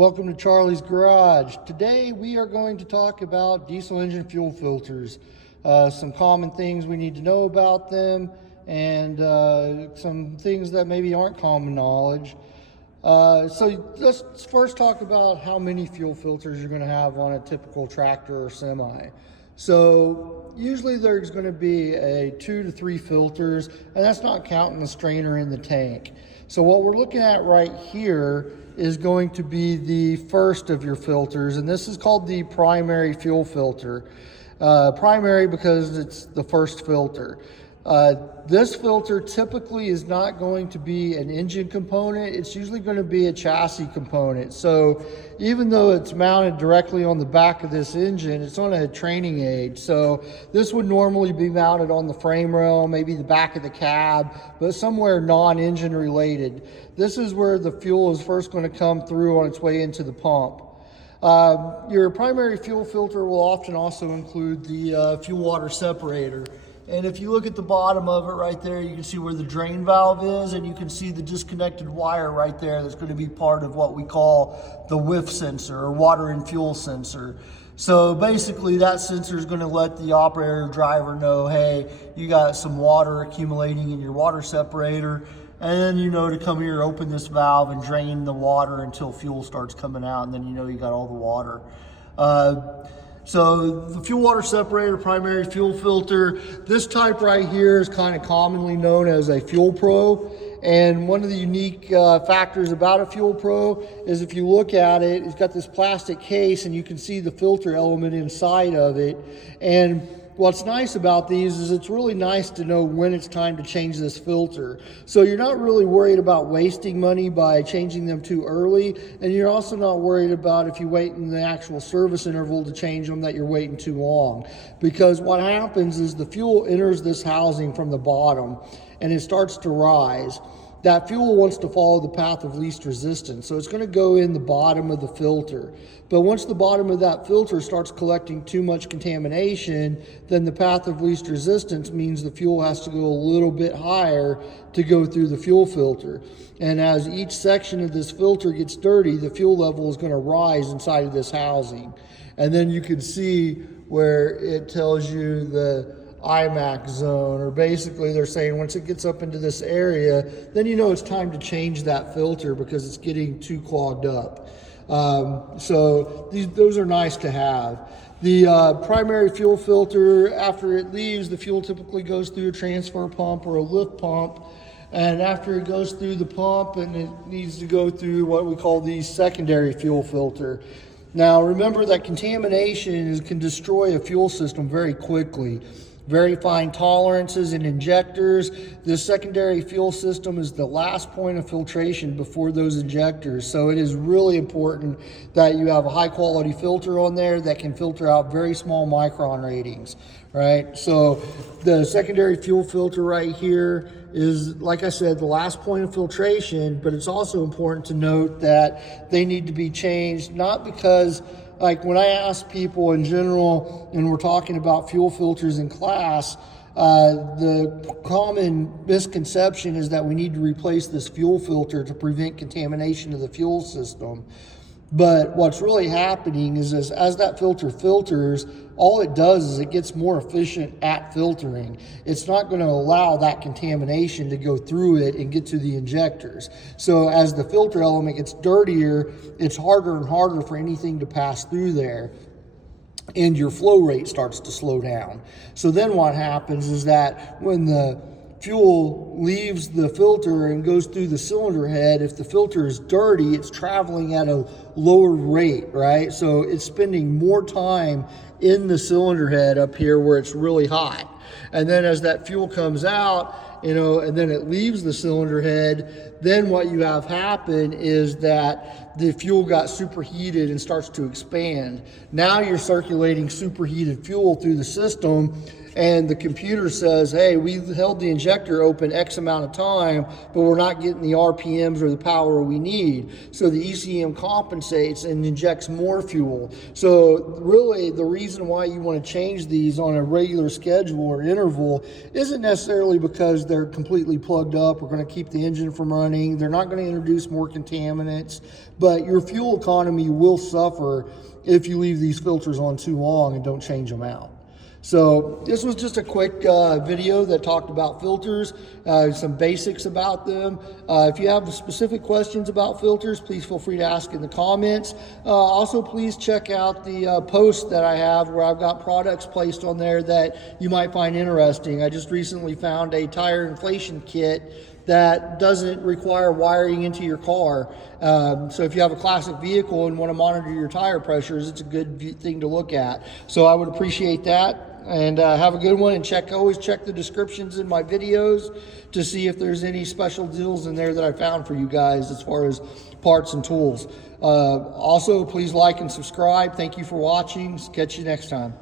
Welcome to Charlie's Garage. Today we are going to talk about diesel engine fuel filters, some common things we need to know about them, and some things that maybe aren't common knowledge. So let's first talk about how many fuel filters you're going to have on a typical tractor or semi. So usually there's going to be 2 to 3 filters, and that's not counting the strainer in the tank. So what we're looking at right here is going to be the first of your filters, and this is called the primary fuel filter. Primary because it's the first filter. This filter typically is not going to be an engine component. It's usually going to be a chassis component. So even though it's mounted directly on the back of this engine, it's on a training aid. So this would normally be mounted on the frame rail, maybe the back of the cab, but somewhere non-engine related. This is where the fuel is first going to come through on its way into the pump. Your primary fuel filter will often also include the fuel water separator. And if you look at the bottom of it right there, you can see where the drain valve is, and you can see the disconnected wire right there that's going to be part of what we call the WIF sensor, or water and fuel sensor. So basically that sensor is going to let the operator or driver know, hey, you got some water accumulating in your water separator, and then you know to come here, open this valve and drain the water until fuel starts coming out, and then you know you got all the water. So the fuel water separator, primary fuel filter, this type right here is kind of commonly known as a Fuel Pro. And one of the unique factors about a Fuel Pro is if you look at it, it's got this plastic case and you can see the filter element inside of it. And what's nice about these is it's really nice to know when it's time to change this filter. So you're not really worried about wasting money by changing them too early, and you're also not worried about if you wait in the actual service interval to change them that you're waiting too long. Because what happens is the fuel enters this housing from the bottom and it starts to rise. That fuel wants to follow the path of least resistance, so it's going to go in the bottom of the filter. But once the bottom of that filter starts collecting too much contamination, then the path of least resistance means the fuel has to go a little bit higher to go through the fuel filter. And as each section of this filter gets dirty, the fuel level is going to rise inside of this housing. And then you can see where it tells you the IMAC zone, or basically they're saying once it gets up into this area, then you know it's time to change that filter because it's getting too clogged up. So those are nice to have. The primary fuel filter, after it leaves, the fuel typically goes through a transfer pump or a lift pump. And after it goes through the pump, and it needs to go through what we call the secondary fuel filter. Now remember that contamination can destroy a fuel system very quickly. Very fine tolerances in injectors. This secondary fuel system is the last point of filtration before those injectors. So it is really important that you have a high quality filter on there that can filter out very small micron ratings, right? So the secondary fuel filter right here is, like I said, the last point of filtration, but it's also important to note that they need to be changed, not because, like when I ask people in general, and we're talking about fuel filters in class, the common misconception is that we need to replace this fuel filter to prevent contamination of the fuel system. But what's really happening is as that filter filters, all it does is it gets more efficient at filtering. It's not going to allow that contamination to go through it and get to the injectors. So as the filter element gets dirtier, it's harder and harder for anything to pass through there, and your flow rate starts to slow down. So then what happens is that when the fuel leaves the filter and goes through the cylinder head, if the filter is dirty, it's traveling at a lower rate, right? So it's spending more time in the cylinder head up here where it's really hot. And then as that fuel comes out, you know, and then it leaves the cylinder head, then what you have happen is that the fuel got superheated and starts to expand. Now you're circulating superheated fuel through the system, and the computer says, hey, we held the injector open X amount of time, but we're not getting the RPMs or the power we need. So the ECM compensates and injects more fuel. So really the reason why you want to change these on a regular schedule or interval isn't necessarily because they're completely plugged up or going to keep the engine from running. running. They're not going to introduce more contaminants, but your fuel economy will suffer if you leave these filters on too long and don't change them out. So this was just a quick video that talked about filters, some basics about them. If you have specific questions about filters, please feel free to ask in the comments. Also, please check out the post that I have where I've got products placed on there that you might find interesting. I just recently found a tire inflation kit that doesn't require wiring into your car. So if you have a classic vehicle and want to monitor your tire pressures, it's a good thing to look at. So I would appreciate that. And have a good one, and always check the descriptions in my videos to see if there's any special deals in there that I found for you guys as far as parts and tools. Also, please like and subscribe. Thank you for watching. Catch you next time.